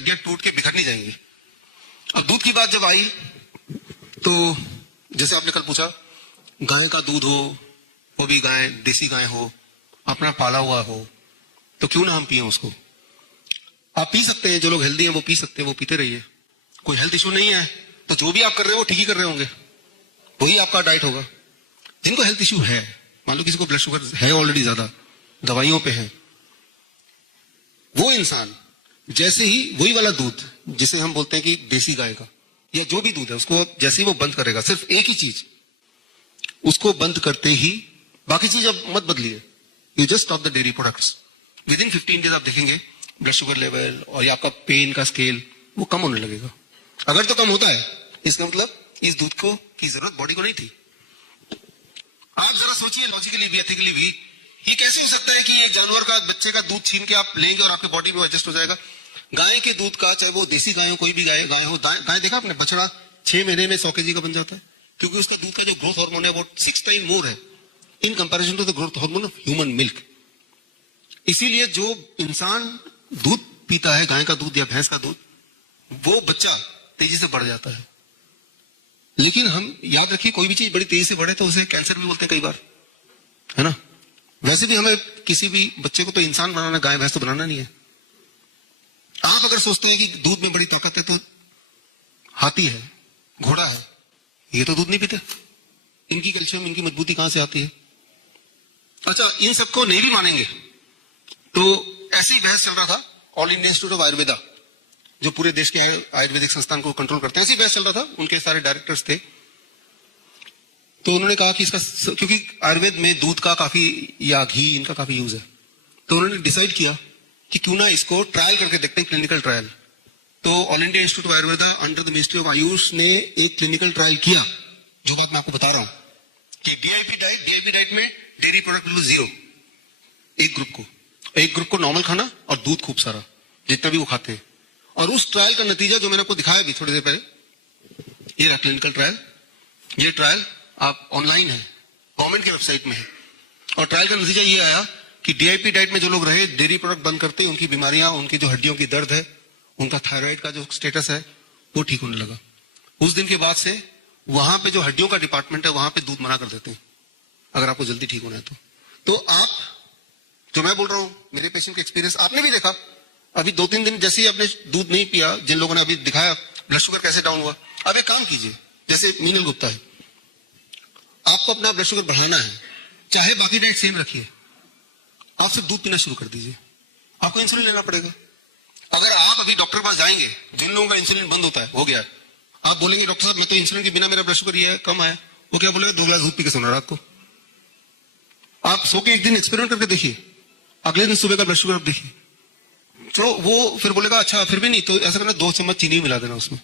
हड्डियां टूट के बिखर नहीं जाएंगी। अब दूध की बात जब आई तो जैसे आपने कल पूछा, गाय का दूध हो, वो भी गाय देसी गाय हो, अपना पाला हुआ हो, तो क्यों ना हम पिए उसको। आप पी सकते हैं, जो लोग हेल्दी हैं वो पी सकते हैं, वो पीते रहिए, कोई हेल्थ इशू नहीं है। तो जो भी आप कर रहे हो वो ठीक ही कर रहे होंगे, वही आपका डाइट होगा। जिनको हेल्थ इशू है, मान लो किसी को ब्लड शुगर है ऑलरेडी ज्यादा, दवाइयों पे है, वो इंसान जैसे ही वही वाला दूध जिसे हम बोलते हैं कि देसी गाय का या जो भी दूध है, उसको जैसे ही वो बंद करेगा, सिर्फ एक ही चीज, उसको बंद करते ही बाकी चीज अब मत बदलिए, you just stop the dairy products. With in 15 days आप देखेंगे ब्लड शुगर लेवल और या आपका पेन का स्केल वो कम होने लगेगा। अगर तो कम होता है, इसका मतलब इस दूध को की जरूरत बॉडी को नहीं थी। आप जरा सोचिए लॉजिकली भी, एथिकली भी, ये कैसे हो सकता है कि एक जानवर का, बच्चे का दूध छीन के आप लेंगे और आपके बॉडी में एडजस्ट हो जाएगा। गाय के दूध का, चाहे वो देसी गाय हो, कोई भी गाय हो, गाय देखा आपने, बछड़ा 6 महीने में 100 kg का बन जाता है, क्योंकि उसका दूध का जो ग्रोथ हार्मोन है वो 6 टाइम मोर है in comparison to the growth hormone of human milk. इसीलिए जो इंसान दूध पीता है, गाय का दूध या भैंस का दूध, वो बच्चा तेजी से बढ़ जाता है। लेकिन हम याद रखिए, कोई भी चीज बड़ी तेजी से बढ़े तो उसे कैंसर भी बोलते हैं कई बार, है ना। वैसे भी हमें किसी भी बच्चे को तो इंसान बनाना, गाय भैंस तो बनाना नहीं है। आप अगर सोचते हैं कि दूध में बड़ी ताकत है तो हाथी है, घोड़ा है, ये तो दूध नहीं पीते, इनकी कैल्शियम, इनकी मजबूती कहां से आती है। अच्छा, इन सबको नहीं भी मानेंगे तो ऐसे ही बहस चल रहा था all India institute of Ayurveda, जो पूरे देश के आयुर्वेदिक संस्थान को कंट्रोल करते हैं, ऐसी बहस चल रहा था, उनके सारे डायरेक्टर्स थे। तो उन्होंने कहा कि इसका, क्योंकि आयुर्वेद में दूध का काफी या घी इनका काफी यूज है, तो उन्होंने डिसाइड किया कि क्यों ना इसको ट्रायल करके देखते हैं, क्लिनिकल ट्रायल। तो all India institute of Ayurveda under the ministry of Ayush ने एक क्लिनिकल ट्रायल किया, जो बात मैं आपको बता रहा हूं कि डीआईपी डाइट में डेयरी प्रोडक्ट बिल्कुल 0, एक ग्रुप को नॉर्मल खाना और दूध खूब सारा, जितना भी वो खाते हैं। और उस ट्रायल का नतीजा जो मैंने आपको दिखाया भी थोड़ी देर पहले, ये रहा क्लिनिकल ट्रायल। ये ट्रायल आप ऑनलाइन है, गवर्नमेंट की वेबसाइट में है, और ट्रायल का नतीजा ये आया कि डीआईपी डाइट में जो लोग रहे, डेयरी प्रोडक्ट बंद करते, उनकी बीमारियां, उनकी जो हड्डियों की दर्द है, उनका थायराइड का जो स्टेटस है वो ठीक होने लगा। उस दिन के बाद से वहां पे जो हड्डियों का डिपार्टमेंट है, वहां पे दूध मना कर देते हैं अगर आपको जल्दी ठीक होना है तो आप, जो मैं बोल रहा हूं, मेरे पेशेंट का एक्सपीरियंस आपने भी देखा। अभी 2-3 दिन जैसे ही आपने दूध नहीं पिया, जिन लोगों ने अभी दिखाया ब्लड शुगर कैसे डाउन हुआ, अब एक काम कीजिए, जैसे मीनल गुप्ता है, आपको अपना ब्लड शुगर बढ़ाना है, चाहे बाकी डाइट सेम रखिए, आप सिर्फ दूध पीना शुरू कर दीजिए, आपको इंसुलिन लेना पड़ेगा। अगर आप अभी डॉक्टर के पास जाएंगे, जिन लोगों का इंसुलिन बंद होता है, हो गया, आप बोलेंगे डॉक्टर साहब मैं तो इंसुलिन के बिना मेरा ब्लड शुगर ये है, कम है, वो क्या बोलेगा, 2 गिलास दूध पी के सोना रात को। आप सो के एक दिन एक्सपेरिमेंट करके देखिए, अगले दिन सुबह का ब्लड शुगर आप देखिए, तो वो फिर बोलेगा अच्छा फिर भी नहीं, तो ऐसा करना 2 चम्मच चीनी मिला देना उसमें।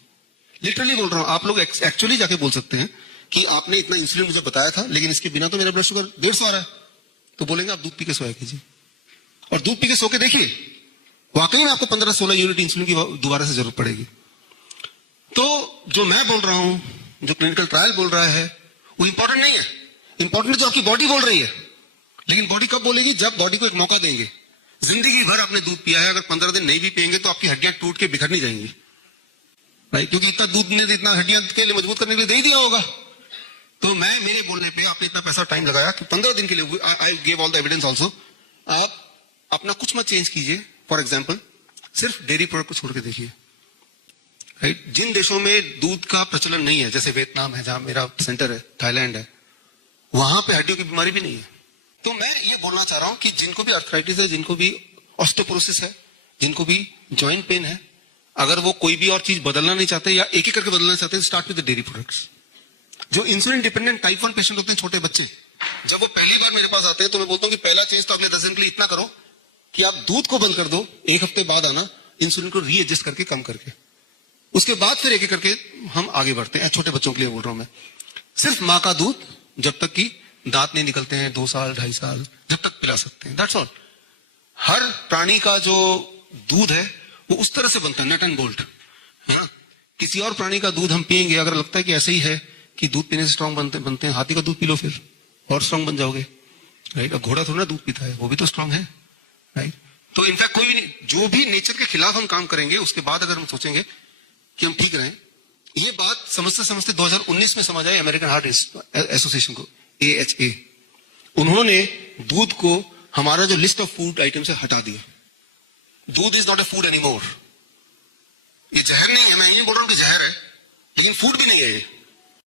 लिटरली बोल रहा हूं, आप लोग एक्चुअली जाके बोल सकते हैं कि आपने इतना इंसुलिन मुझे बताया था, लेकिन इसके बिना तो मेरा ब्लड शुगर 150 आ रहा है, तो बोलेंगे आप दूध पी के सोया कीजिए, और दूध पी के सो के देखिए, वाकई में आपको 15-16 यूनिट इंसुलिन की दोबारा से जरूरत पड़ेगी। तो जो मैं बोल रहा हूं, जो क्लिनिकल ट्रायल बोल रहा है, वो इंपॉर्टेंट नहीं है, इंपॉर्टेंट जो आपकी बॉडी बोल रही है। लेकिन बॉडी कब बोलेगी, जब बॉडी को एक मौका देंगे। जिंदगी भर आपने दूध पिया है, अगर 15 दिन नहीं भी पिएंगे तो आपकी हड्डियां टूट के बिखर नहीं जाएंगी, राइट, क्योंकि इतना दूध ने इतना हड्डियां के लिए मजबूत करने के लिए दे ही दिया होगा। तो मैं, मेरे बोलने पे आपने इतना पैसा टाइम लगाया कि 15 दिन के लिए, I give all the evidence also, आप अपना कुछ मत चेंज कीजिए। फॉर एग्जाम्पल, सिर्फ डेयरी प्रोडक्ट को छोड़ के देखिए, राइट। जिन देशों में दूध का प्रचलन नहीं है, जैसे वियतनाम है जहां मेरा सेंटर है, थाईलैंड है, वहां पे हड्डियों की बीमारी भी नहीं है। तो मैं ये बोलना चाह रहा हूं कि जिनको भी आर्थराइटिस है, जिनको भी ऑस्टियोपोरोसिस है, जिनको भी जॉइंट पेन है, अगर वो कोई भी और चीज बदलना नहीं चाहते या एक एक करके बदलना चाहते हैं, start with the dairy products. जो इंसुलिन डिपेंडेंट टाइप 1 पेशेंट होते हैं, छोटे बच्चे, जब वो पहली बार मेरे पास आते हैं तो मैं बोलता हूं कि पहला चेंज तो अगले 10 दिन के लिए इतना करो कि आप दूध को बंद कर दो, 1 हफ्ते बाद आना इंसुलिन को रीएडजस्ट करके कम करके, उसके बाद फिर एक एक करके हम आगे बढ़ते हैं। छोटे बच्चों के लिए बोल रहा हूं मैं, सिर्फ माँ का दूध जब तक कि दांत नहीं निकलते हैं, 2 साल 2.5 साल, जब तक पिला सकते हैं, दैट्स ऑल। हर प्राणी का जो दूध है वो उस तरह से बनता है, नट एंड बोल्ट, है ना। किसी और प्राणी का दूध हम पिएंगे, अगर लगता है कि ऐसे ही है कि दूध पीने से स्ट्रांग बनते हैं, हाथी का दूध पी लो फिर और स्ट्रांग बन जाओगे, राइट। अब घोड़ा थोड़ा ना दूध पीता है, वो भी तो स्ट्रांग है, राइट। तो इनफैक्ट कोई भी नहीं, जो भी नेचर के खिलाफ हम काम करेंगे उसके बाद अगर हम सोचेंगे कि हम ठीक रहें, ये बात समझते समझते 2019 में समझ आई अमेरिकन हार्ट एसोसिएशन को, AHA। उन्होंने दूध को हमारा जो लिस्ट ऑफ फूड आइटम से हटा दिया। दूध is not a food anymore. ये जहर नहीं है, मैं नहीं बोल रहा हूं कि जहर है, लेकिन फूड भी नहीं है ये।